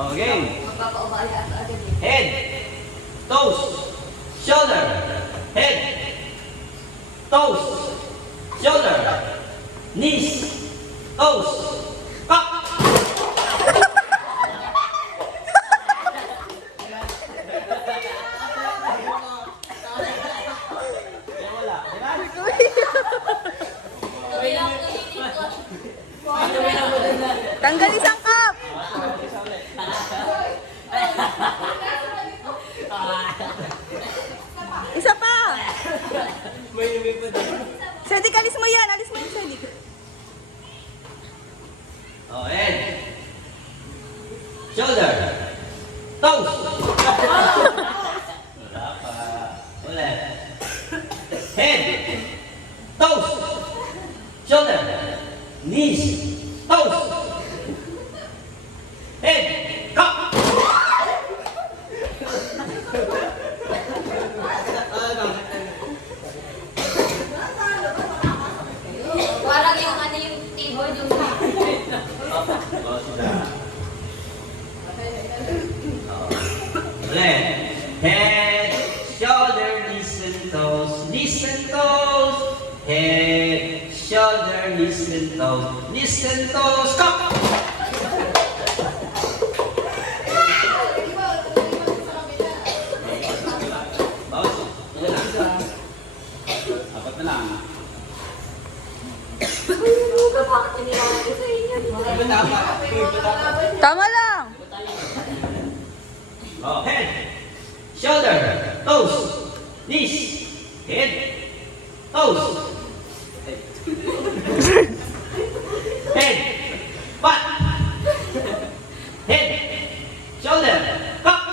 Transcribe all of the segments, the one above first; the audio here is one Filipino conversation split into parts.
Okay. Magpapaubaya at agad eh. Head, toes, shoulder, head, toes, shoulder, knees, toes, cock. Wala, Tanggal isang cup. Isa pa. Sedik, alis mo yan. Alis mo yan, Sedik. Oh, head, shoulder, toes. Wala pa. Ulit. Head, toes, shoulder, knees, toes, head, cock. Parang yung ano yung table yung Oh, sila. Ulit. Head, shoulder, knees and toes, knees and toes. Head, shoulder, knees and toes, knees and toes. Cock. Boss, ilan lang? Apat na lang. bakit inilangan ko sa inyo? Tama lang. Oh, head, shoulder, toes, knees, head, toes, head, butt, head, shoulder, cock.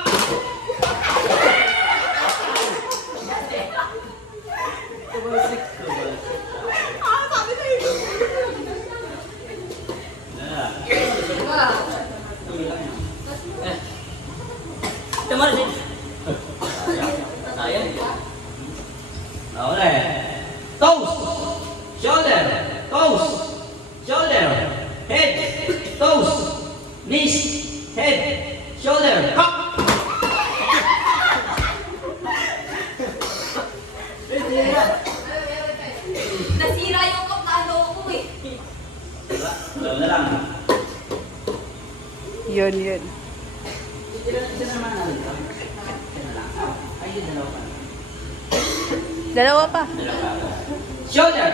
Ulit. Toes, shoulder, toes, shoulder, head, toes, knees, head, shoulder, cock. Nasira yung cup na ano ko eh. Dalawa na lang. Yun, yun. Dalawa pa. Shoulder.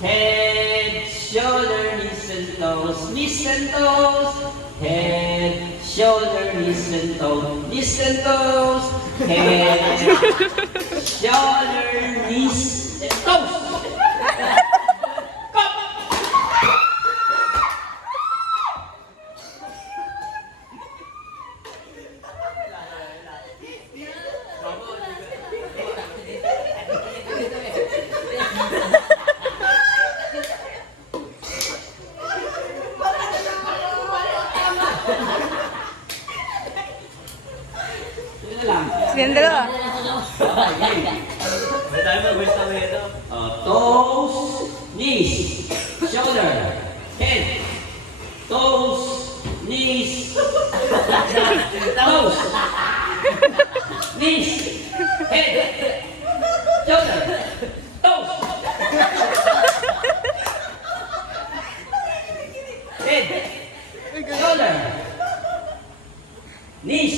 Head, shoulder, knees and toes, knees and toes. Head, shoulder, knees and toes, knees and toes. Head, shoulder, knees and toes. Go! Yun na lang. Sige, yung dalawa. May tayo mag-gusto mo ito. Toes, knees, shoulder, head, toes, knees, toes, knees, head, shoulder, toes, head, shoulder, knees,